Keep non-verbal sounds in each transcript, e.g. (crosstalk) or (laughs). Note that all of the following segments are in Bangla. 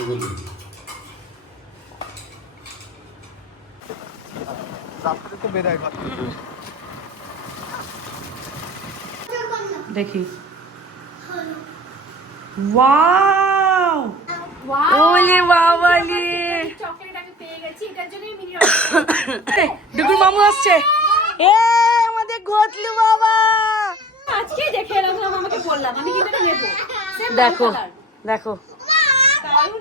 আমি বলি। দেখি ওয়াও ওলে বাবালি চকলেট আমি পেয়ে গেছি এটার জন্যই মিনি ডুগুর (coughs) মামু আসছে। এ আমাদের ঘটলু বাবা! আজকে দেখে এলাম আমাকে বললাম আমি কিন্তু এটা দেখো দেখো। দারুণ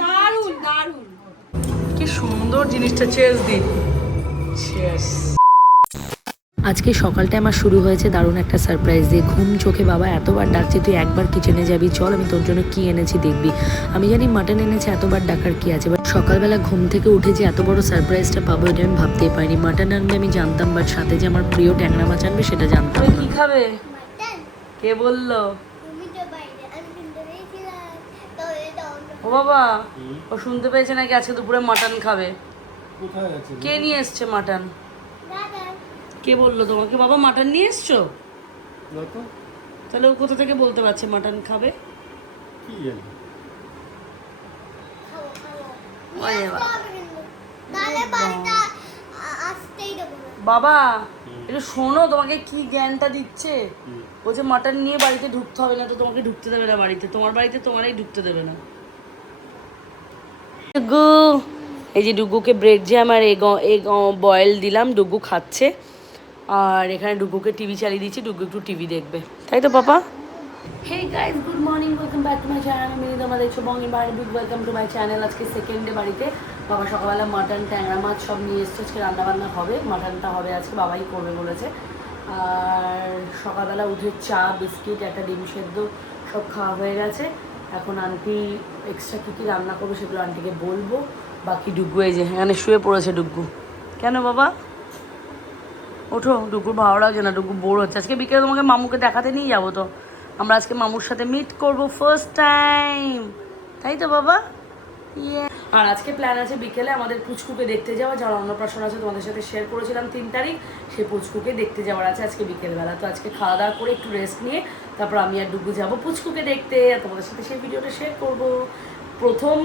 দারুণ। দারুণ কি সুন্দর জিনিসটা চেস দি। চেস আজকে সকালটা আমার শুরু হয়েছে দারুণ একটা সারপ্রাইজ দিয়ে। ঘুম চোখে বাবা এতবার ডাকছে তুই একবার কিচেনে যাবি? চল আমি তোর জন্য কি এনেছি দেখবি? আমি জানি মাটন এনেছে এতবার ডাকার কি আছে বাট সকালবেলা ঘুম থেকে উঠে যে এত বড় সারপ্রাইজটা পাবো এটা আমি ভাবতেই পারিনি। মাটন আনবে আমি জানতাম বাট সাথে যে আমার প্রিয় ট্যাংরা মাছ আনবে সেটা জানতাম তুমি কি খাবে? কে বলল তুমি তো বাইরে আমি শুনতে পেয়েছিলাম তো এটা অন্য ও বাবা ও শুনতে পেয়েছে নাকি আজকে দুপুরে মাটন খাবে? কে নিয়ে এসছে মাটন? কে বলল তোমাকে? বাবা মাটন নিয়ে এসছো? তাহলে ও কোথা থেকে বলতে পারছে মাটন খাবে? বাবা। একটু শোনো তোমাকে কি জ্ঞানটা দিচ্ছে? ও যে মাটন নিয়ে বাড়িতে ঢুকতে হবে না তো তোমাকে ঢুকতে দেবে না বাড়িতে। তোমার বাড়িতে তোমারই ঢুকতে দেবে না। ডুগু। এই যে ডুগুকে ব্রেড জ্যাম আর এগ এগ বয়েল দিলাম, ডুগু খাচ্ছে। আর এখানে ডুগুকে টিভি চালিয়ে দিচ্ছি, ডুগু একটু টিভি দেখবে। তাই তো, পাপা? Hey guys good morning welcome back to my channel আমি তোমার দেখছ বঙ্গের বাড়ি big welcome to my channel আজকে সেকেন্ড ডে বাড়িতে। বাবা সকালবেলা মাটন ট্যাংরা মাছ সব নিয়ে এসছে। আজকে রান্নাবান্না হবে মাটনটা হবে আজকে, বাবাই করবে বলেছে। আর সকালবেলা উঠে চা, বিস্কিট, একটা ডিম সেদ্ধ, সব খাওয়া হয়ে গেছে। এখন আন্টি এক্সট্রা কী কী রান্না করব সেগুলো আন্টিকে বলব। বাকি ডুগু এই যে, এখানে শুয়ে পড়েছে ডুগু। কেন বাবা? ওঠো ডুগুর ভালো লাগছে না, ডুগু বোর হচ্ছে। আজকে বিকেলে তোমাকে মামুকে দেখাতে নিয়ে যাব তো। আমরা আজকে মামুর সাথে মিট করব ফার্স্ট টাইম তাই তো বাবা? আর আজকে প্ল্যান আছে বিকেলে আমাদের পুচকুকে দেখতে যাওয়া যার অন্নপ্রাশন আছে তোমাদের সাথে শেয়ার করেছিলাম তিন তারিখ সেই পুচকুকে দেখতে যাওয়ার আছে আজকে বিকেলবেলা। তো আজকে খাওয়া দাওয়া করে একটু রেস্ট নিয়ে তারপর আমি আর ডুবু যাব পুচকুকে দেখতে আর তোমাদের সাথে সেই ভিডিওটা শেয়ার করব। প্রথম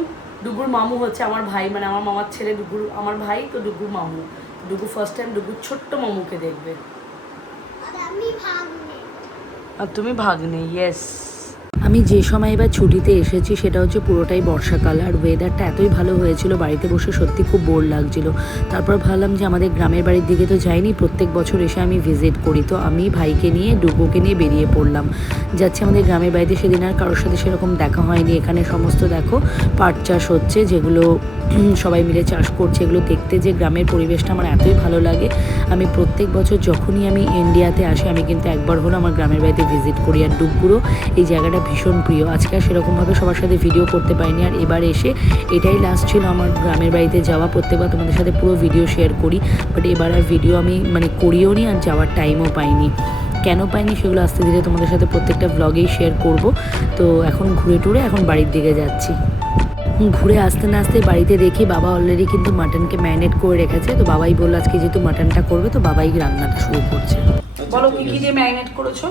ডুবুর মামু হচ্ছে আমার ভাই মানে আমার মামার ছেলে ডুবুর আমার ভাই তো ডুগুর মামু। ডুগু ফার্স্ট টাইম ডুবুর ছোট্ট মামুকে দেখবে। আর আমি ভাগ নেই আর তুমি ভাগ্নে ইয়েস আমি যে সময় এবার ছুটিতে এসেছি সেটা হচ্ছে পুরোটাই বর্ষাকাল আর ওয়েদারটা এতই ভালো হয়েছিল, বাড়িতে বসে সত্যি খুব বোর লাগছিল। তারপর ভাবলাম যে আমাদের গ্রামের বাড়ির দিকে তো যাইনি, প্রত্যেক বছর এসে আমি ভিজিট করি। তো আমি ভাইকে নিয়ে, ডুবোকে নিয়ে বেরিয়ে পড়লাম। যাচ্ছে আমাদের গ্রামের বাড়িতে, সেদিন আর কারোর সাথে সেরকম দেখা হয়নি। এখানে সমস্ত দেখো, পাট চাষ হচ্ছে, যেগুলো (clears throat) সবাই মিলে চাষ করছে, এগুলো দেখতে যে গ্রামের পরিবেশটা আমার এতই ভালো লাগে। আমি প্রত্যেক বছর যখনই আমি ইন্ডিয়াতে আসি, আমি কিন্তু একবার হলো আমার গ্রামের বাড়িতে ভিজিট করি। আর ডুবগুড়ো এই জায়গাটা ভীষণ প্রিয়। আজকে আর সেরকমভাবে সবার সাথে ভিডিও করতে পারিনি। আর এবার এসে এটাই লাস্ট ছিল আমার গ্রামের বাড়িতে যাওয়া। প্রত্যেকবার তোমাদের সাথে পুরো ভিডিও শেয়ার করি। বাট এবার আর ভিডিও আমি মানে করিও নি আর যাওয়ার টাইমও পাইনি। কেন পাইনি সেগুলো আস্তে ধীরে তোমাদের সাথে প্রত্যেকটা ব্লগেই শেয়ার করব। তো এখন ঘুরে টুরে এখন বাড়ির দিকে যাচ্ছি। ঘুরে আসতে না আসতে বাড়িতে দেখি বাবা অলরেডি কিন্তু মাটনকে ম্যারিনেট করে রেখেছে। তো বাবাই বলল আজকে যেহেতু মাটনটা করবে তো বাবাই রান্নাটা শুরু করছে। বলো কি কি দিয়ে ম্যারিনেট করেছ?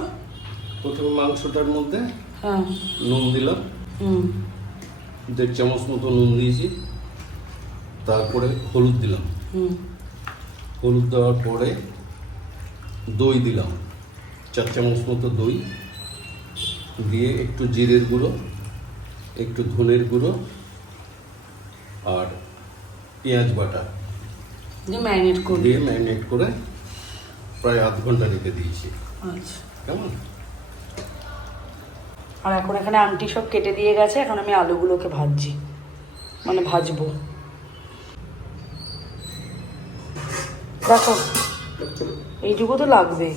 প্রথমে মাংসটার মধ্যে নুন দিলাম। দেড় চামচ মতো নুন দিয়েছি। তারপরে হলুদ দিলাম। হলুদ দেওয়ার পরে দই দিলাম। চার চামচ মতো দই দিয়ে একটু জিরের গুঁড়ো একটু ধনের গুঁড়ো আর পেঁয়াজ বাটা ম্যারিনেট করবে দিয়ে ম্যারিনেট করে প্রায় আধ ঘণ্টা রেখে দিয়েছি। আচ্ছা। কেমন? আর এখন এখানে আন্টি সব কেটে দিয়ে গেছে, এখন আমি আলুগুলোকে ভাজছি। মানে ভাজবো। দেখো, এইটুকু তো লাগবে।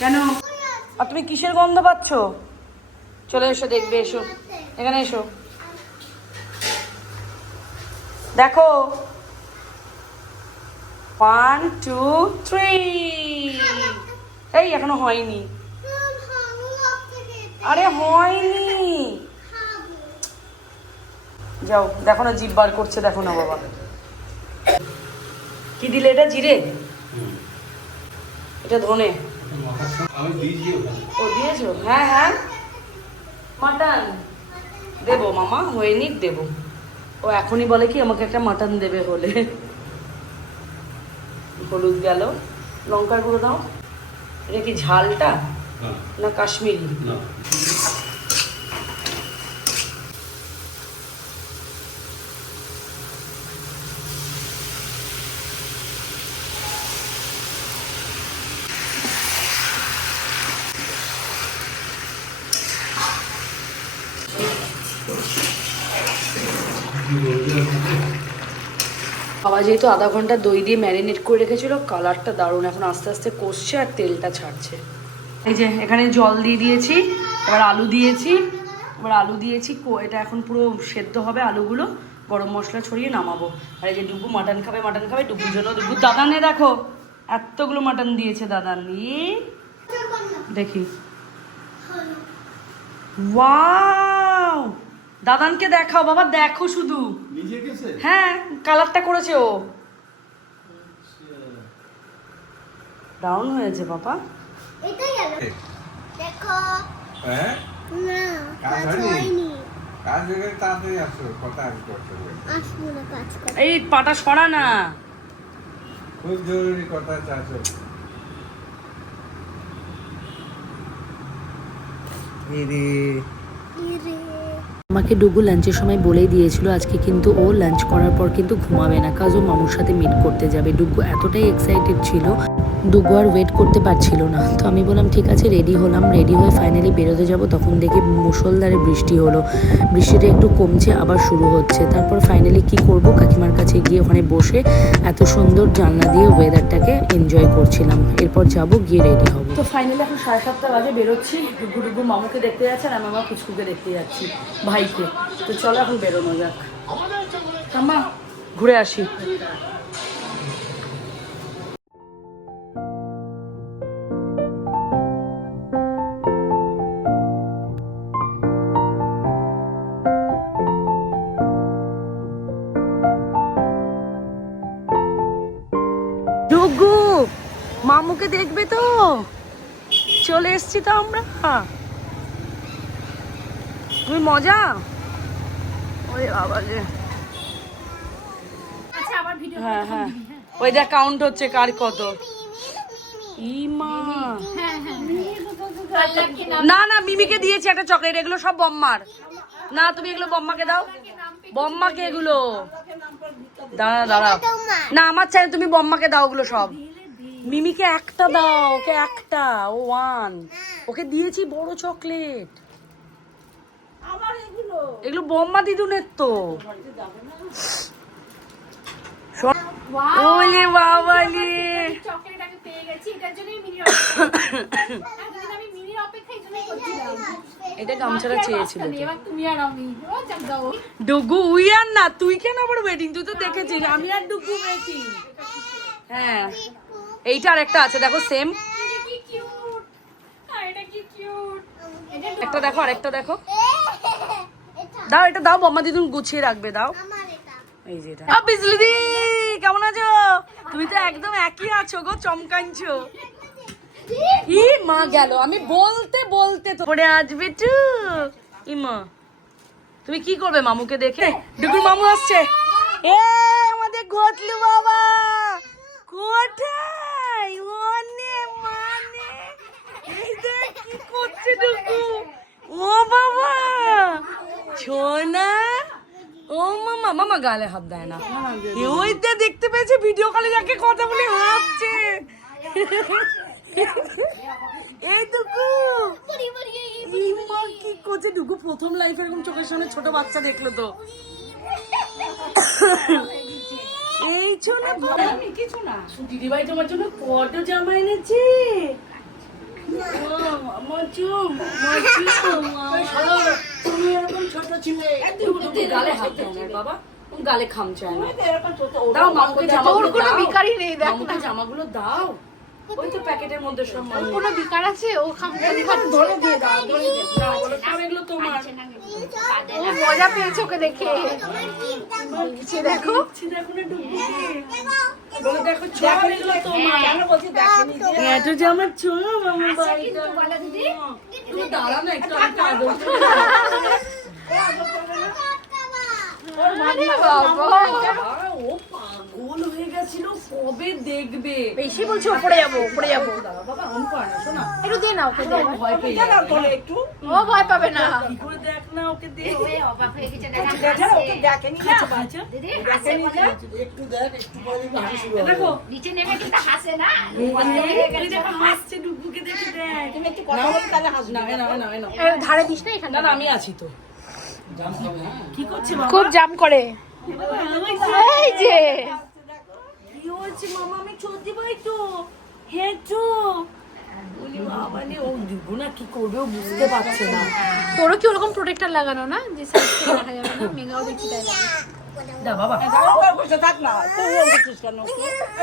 কেন? আর তুমি কিসের গন্ধ পাচ্ছ? চলে এসো, দেখবে, এসো। এখানে এসো। দেখো। ওয়ান টু থ্রি এই, এখনও হয়নি। আরে হয়নি। যাও, দেখো না, জিভ বার করছে, দেখো না বাবা। কি দিলে এটা, জিরে? এটা ধনে। ও, দিয়েছ? হ্যাঁ হ্যাঁ। মাটন। দেবো, মামা, হয়ে নিক, দেবো। ও, এখনই বলে কি, আমাকে একটা মাটন দেবে হলে হলুদ গেল। লঙ্কার গুঁড়ো দাও। এটা কি ঝালটা? না। কাশ্মীরি। না। বাবা যেহেতু আধা ঘণ্টা দই দিয়ে ম্যারিনেট করে রেখেছিল কালারটা দারুণ। এখন আস্তে আস্তে কষছে আর তেলটা ছাড়ছে। এই যে এখানে জল দিয়ে দিয়েছি এবার আলু দিয়েছি এবার আলু দিয়েছি কো- এটা এখন পুরো সেদ্ধ হবে আলুগুলো গরম মশলা ছড়িয়ে নামাবো। আর এই যে ডুবু মাটন খাবে মাটন খাবে ডুবুর জন্য ডুবু। দাদানে দেখো এতগুলো মাটন দিয়েছে দাদান। দেখি। ওয়াও! দাদানকে দেখাও বাবা দেখো শুধু। হ্যাঁ কালারটা করেছে ও। ডাউন হয়েছে বাবা। এটাই গেল দেখো। হ্যাঁ? না কাজ কাজ হয়নি? হয়নি। কাজ হয়ে তাড়াতাড়ি আসো কথা আগে করতে হবে? আসব না কাজ করে এই পাটা সরা না। খুব জরুরি কথা আছে ইরে ইরে আমাকে ডুগু লাঞ্চের সময় বলেই দিয়েছিল আজকে কিন্তু ও লাঞ্চ করার পর কিন্তু ঘুমাবে না। কাজ ও মামুর সাথে মিট করতে যাবে। ডুগু এতটাই এক্সাইটেড ছিল। ডুগু আর ওয়েট করতে পারছিল না। তো আমি বললাম, ঠিক আছে রেডি হলাম রেডি হয়ে ফাইনালি বেরোতে যাব। তখন দেখি মুষলধারে বৃষ্টি হলো। বৃষ্টিটা একটু কমছে, আবার শুরু হচ্ছে। তারপর ফাইনালি কি করব? কাকিমার কাছে গিয়ে ওখানে বসে এত সুন্দর জানলা দিয়ে ওয়েদারটাকে এনজয় করছিলাম। এরপর যাব, গিয়ে রেডি হব। তো ফাইনালি এখন সাড়ে সাতটা বাজে, বেরোচ্ছি। ডুগু ডুগু মামুকে দেখতে যাচ্ছে আর আমি আমার কুচকুকে দেখতে যাচ্ছি, ভাইকে। তো চলো এখন বেরোনো যাক। ঘুরে আসি। মামুকে দেখবে তো। চলে এসছি তো আমরা। তুমি মজা? ওই বাবা রে। আচ্ছা আবার ভিডিও হ্যাঁ হ্যাঁ। ওই দেখ কাউন্ট হচ্ছে কার কত। ইমা। হ্যাঁ হ্যাঁ। না না মিমিকে দিয়েছি একটা চকলেট এগুলো সব বম্মার। না তুমি এগুলো বম্মাকে দাও। বম্মাকে এগুলো। দাঁড়া দাঁড়া। না আমার চাই তুমি বম্মাকে দাও ওগুলো সব। মিমিকে একটা দাও ওকে একটা ও ওয়ান ওকে দিয়েছি বড় চকলেট এগুলো। বম্মা দিদুনের তো। শোন- ওলে বাবালে চকলেট আমি পেয়ে গেছি এটার জন্যই মিনির আমি মিনির অপেক্ষা এই করছিলাম। এটা গামছাটা চেয়েছিল ডুগু উই আর না তুই কেন আবার তুই তো দেখেছিস আমি আর ডুগু হ্যাঁ। এইটা আর একটা আছে দেখো সেম একটা দেখো আর একটা দেখো দাও এটা দাও বম্মা দিদুন গুছিয়ে রাখবে দাও। এই যে এটা। কেমন আছো? তুমি তো একদম একই আছো গো চমকাঞ্ছো ই মা গেল আমি বলতে বলতে তো পড়ে আসবে টু। ইমা তুমি কি করবে মামুকে দেখে? ডুগুর মামু আসছে। এ আমাদের ঘটলু বাবা। মানে? ও মামা মামা গালে হাত দেয় না। ওইটা দেখতে পেয়েছে ভিডিও কলে যাকে কথা বলে হাসছে এই টুকু! কি করছে ডুকু প্রথম লাইফে এরকম চোখের সামনে ছোট বাচ্চা দেখল তো। এই আমি কিছু না। দিদিভাই তোমার জন্য কত জামা এনেছে। ও, মাচু, মাচু, মাচু। তুমি এরকম ছোট ছিলে। গালে হাত দাও বাবা। গালে খামচায় না। দাও মামুকে জামাগুলো দাও। মামুকে জামাগুলো দাও। ওই তো প্যাকেটের মধ্যে সব মাল কোনো বিকার আছে ও খামখানি ধরে দিয়ে দাও ধরে দিয়ে দাও এগুলো তোমার ও মজা পেয়েছে ওকে দেখে দেখো না বলে দেখো ছোঁয়া এগুলো তোমার হ্যাঁ তো যে আমার ছোঁয়া মামা বাড়িটা বলো দিদি তুমি দাঁড়া না একটু আমি কাঁদো আরে বাবা ও পাগল হয়ে গেছিল কবে দেখবে? বেশি বলছো উপরে যাব উপরে যাব। বাবা আমি পারে না শোনা। একটু দে না ওকে দে ভয় পেয়ে যাবে একটু। ও ভয় পাবে না। কি করে দেখ না ওকে দে ওই অবাক হয়ে গেছে দেখা দেখা ওকে দেখেনি না দিদি হাসে একটু দেখ একটু পরে হাসি শুরু দেখো। নিচে নেমে কিন্তু হাসে না। এই দেখো হাসছে ডুবুকে দেখে দেখ। তুমি একটু কথা বলে তাহলে হাসি না না না না ধারে দিস না এখানে। না না আমি আছি তো। কি করছে খুব জাম করে। এই যে। কি হচ্ছে মামা? আমি চলতে পারি তো হ্যাঁ তো। বলি বাবা রে ও দিব না কি করবে? ও বুঝতে পারছে না। তোরও কি ওরকম প্রোটেক্টর লাগানো না? যে সাইড থেকে দেখা যাবে না মেগাও দেখি তাই লাগে। বাবা। বসে থাক না। তুই ও করছিস কেন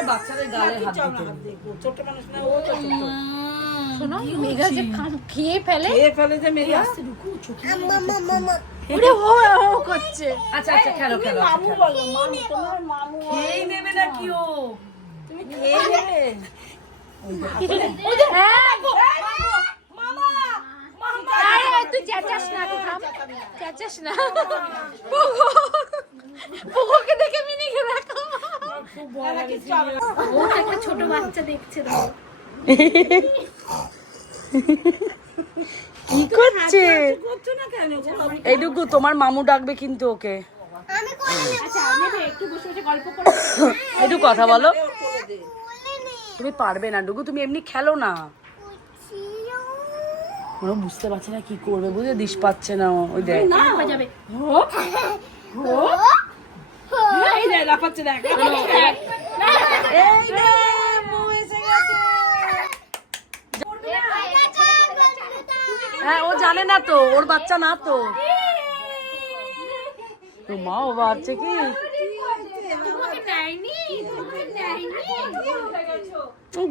বাচ্চাদের গালে হাত দিতে হাত দিয়ে ছোট মানুষ না ও শোনো মেগা যে খান খেয়ে ফেলে। এ ফেলে যে মেয়ে আস্তে রুকু চোখে ওরে ও ও করছে। আচ্ছা আচ্ছা খেলো খেলো খেলো। বলো মামু তোমার মামু নেবে না কি ও? তুমি খেয়ে নেবে? হ্যাঁ তুই চেঁচাস না তুই থাম। চেঁচাস না। পুকুকে দেখে মিনি কে একটা ছোট বাচ্চা দেখছে (laughs) কি করছে? এইটুকু তোমার মামু ডাকবে কিন্তু ওকে। আচ্ছা একটু বসে বসে গল্প করো (coughs) একটু কথা বলো। তুমি পারবে না ডুগু তুমি এমনি খেলো না। ওরা বুঝতে পারছে না কি করবে বুঝে দিস পাচ্ছে না ওই দেখ। হয়ে যাবে। এই লাফাচ্ছে দেখ। হ্যাঁ ও জানে না তো ওর বাচ্চা না তো। তো মা ও বাচ্চা কি?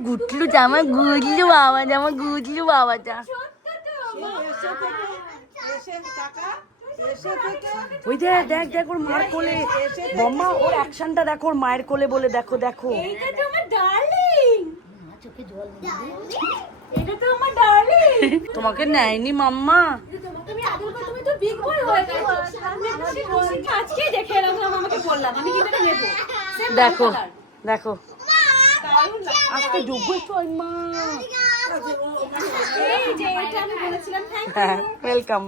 গুটলু জামা গুজলু বাবা জামা গুজলু এসে থেকে ওই দেখ দেখ দেখ ওর মার কোলে। বম্মা ওর অ্যাকশনটা দেখো ওর মায়ের কোলে বলে দেখো দেখো। এটা তো আমার ডার্লিং এটা তো আমার ডার্লিং তোমাকে নেয়নি মাম্মা। তোমাকে আমি আদর করে তুমি তো বিগ বয় হয়ে গেছো। আমি আজকে দেখে এলাম আমাকে বললাম আমি কিন্তু এটা নেব। দেখো দেখো। আজকে ডুববো একটু ওই মা। এই যে এটা আমি বলেছিলাম থ্যাংক হ্যাঁ ওয়েলকাম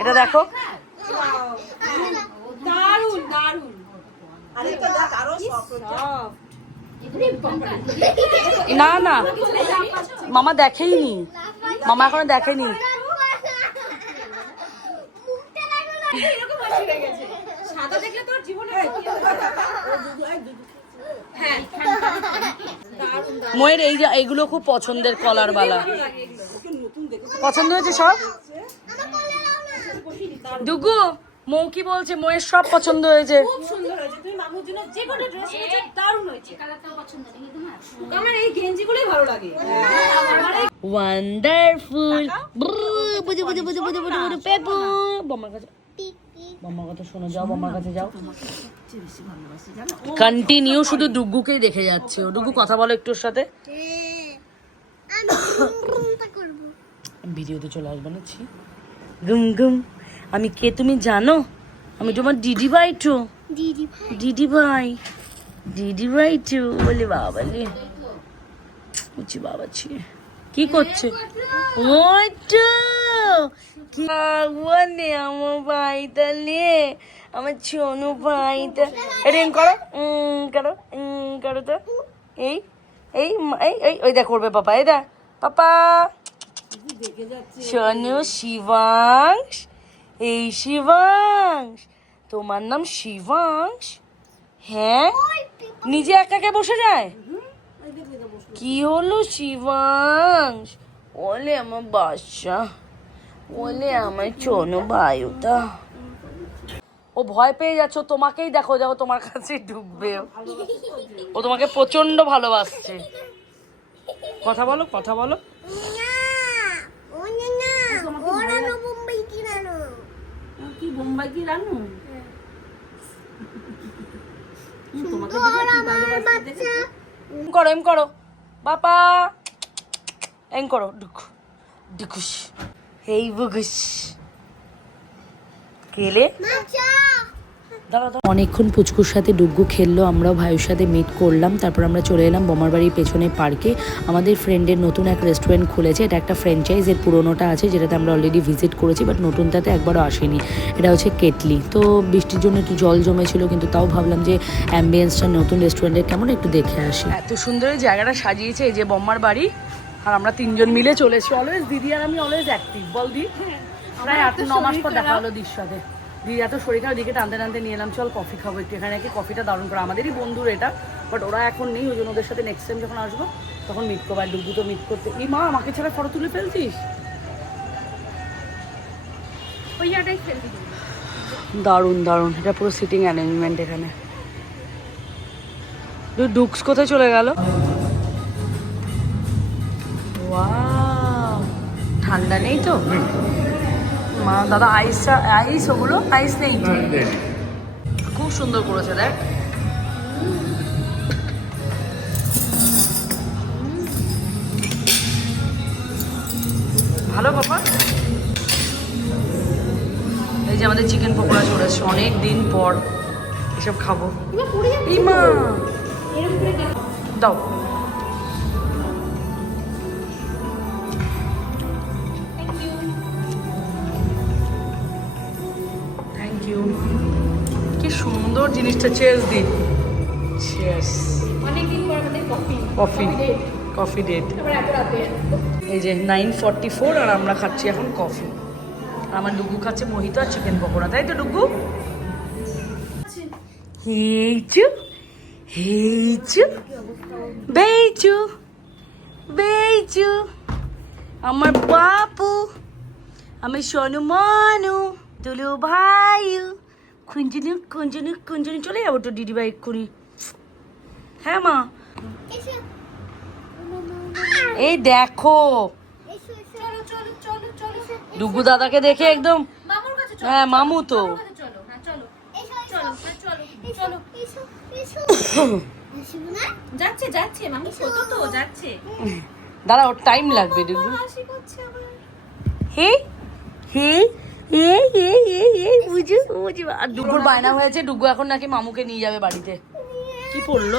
এটা দেখো। দারুণ দারুণ আরে তো সব না না। মামা দেখেইনি। মামা এখনও দেখেনি। ময়ের এই যে, এইগুলো খুব পছন্দের কলার বালা। পছন্দ হয়েছে সব? ডুগু মৌ কি বলছে? ময়ের সব পছন্দ হয়েছে। সুন্দর হয়েছে। তুমি মামুর জন্য যে কোনো ড্রেস দারুণ হয়েছে। কালারটাও পছন্দ নেই তোমার আমার এই গেঞ্জিগুলোই ভালো লাগে। ওয়ান্ডারফুল বুঝে বুঝে বুঝে বুঝে বুঝে বুঝে পেপু। বম্মার কাছে বম্মার কথা শোনো যাও বম্মার কাছে যাও। কন্টিনিউ শুধু ডুগ্গুকেই দেখে যাচ্ছে। ও ডুগ্গু কথা বলো একটু ওর সাথে ভিডিওতে চলে আসবে না ছি। গুম গুম। আমি কে তুমি জানো? আমি তোমার দিদি ভাই তো। দিদি ভাই। দিদি ভাই। তো বলে বাবা রে। বুঝছি বাবা ছি। কি করছে? ওই তো। কি ভগবানে আমার ভাইটা লে আমার ছোনু ভাইটা রিং করো। উম, করো। উম, করো তো। এই এই এই এই ওই দেখ করবে পাপা এই পাপা। শোনো শিবাংশ। এই শিবাংশ তোমার নাম শিবাংশ? হ্যাঁ? নিজে একা একাকে বসে যায়? কি হলো শিবাংশ? ওলে আমার বাচ্চা ওলে আমার চনো বায়ুটা। ও ভয় পেয়ে যাচ্ছ তোমাকেই দেখো দেখো তোমার কাছে ডুববে। ও তোমাকে প্রচণ্ড ভালোবাসছে। কথা বলো কথা বলো না ও না না ওরা নো মুম্বাই কিনানো কি রানু করো এম করো বাপা এম করো ডুক ডুকুস হেই বুকুস কেলে অনেকক্ষণ পুচকুর সাথে ডুগ্গু খেললো আমরাও ভাইয়ের সাথে মিট করলাম তারপর আমরা চলে এলাম বোমার বাড়ির পেছনে পার্কে আমাদের ফ্রেন্ডের নতুন এক রেস্টুরেন্ট খুলেছে এটা একটা ফ্র্যাঞ্চাইজ এর পুরোনোটা আছে যেটাতে আমরা অলরেডি ভিজিট করেছি বাট নতুনটাতে একবারও আসেনি। এটা হচ্ছে কেটলি তো বৃষ্টির জন্য একটু জল জমেছিল কিন্তু তাও ভাবলাম যে অ্যাম্বিয়েন্সটা নতুন রেস্টুরেন্টের কেমন একটু দেখে আসি। এত সুন্দর এই জায়গাটা সাজিয়েছে এই যে বম্মার বাড়ি আর আমরা তিনজন মিলে চলেছি। অলওয়েজ দিদি আর আমি অলওয়েজ অ্যাক্টিভ বল দি? প্রায় আট ন মাস পর দেখা হলো দির সাথে। দিদি এত শরীর খারাপ দিকে টানতে টানতে নিয়ে এলাম। চল কফি খাব একটু। এখানে কি কফিটা দারুণ করে। আমাদেরই বন্ধুর এটা বাট ওরা এখন নেই ওই জন্য ওদের সাথে নেক্সট টাইম যখন আসব তখন মিট করব। আর ডুগু তো মিট করতে। এই মা আমাকে ছাড়া ফটো তুলে ফেলছিস? ওই জায়গাটাই ফেলবি দারুণ দারুণ। এটা পুরো সিটিং অ্যারেঞ্জমেন্ট এখানে। ডুকস কোথায় চলে গেল? ঠান্ডা নেই তো? মা দাদা আইস আইস ওগুলো আইস নেই। খুব সুন্দর করেছে দেখ। ভালো বাবা এই যে আমাদের চিকেন পকোড়া চলে এসছে অনেক দিন পর। এসব খাব। দাও। জিনিসটা চেয়ার্স দিন চেয়ার্স কফি কফি ডেট এই যে নাইন ফর্টি ফোর আর আমরা খাচ্ছি এখন কফি আমার ডুগু খাচ্ছে মোহিত আর চিকেন পকোড়া, তাই তো ডুগু? হেইচু হেইচু বেইচু বেইচু আমার বাপু, আমি সোনু মানু তুলু ভাইউ খুঞ্জুনি খুঞ্জুনি খুঞ্জুনি চলে যাব তো দিদি ভাই এক্ষুনি। হ্যাঁ মা। এই দেখো। এসো এসো। চলো চলো চলো চলো। ডুগু দাদাকে দেখে একদম। মামুর কাছে চলো। হ্যাঁ মামু তো। যাচ্ছে যাচ্ছে। মামু ছোট তো যাচ্ছে। দাদা ওর টাইম লাগবে ডুগু হাসি করছে আবার। হে? হে? হে হে হে হে বুঝু বুঝু। আর ডুগুর বায়না হয়েছে ডুগু এখন নাকি মামুকে নিয়ে যাবে বাড়িতে। কি পড়ল?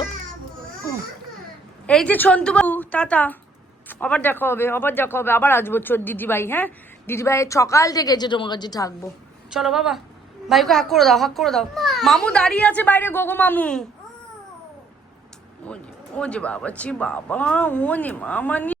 এই যে ছন্তু বাবু টাটা। আবার দেখা হবে আবার দেখা হবে আবার আসব চোর দিদিভাই হ্যাঁ? দিদিভাই সকাল থেকে এসে তোমার কাছে থাকব। চলো বাবা ভাইকে হাক করে দাও হাক করে দাও। মামু দাঁড়িয়ে আছে বাইরে গোগো মামু। ও যে- ও যে বাবা ছি বাবা ও নে মামা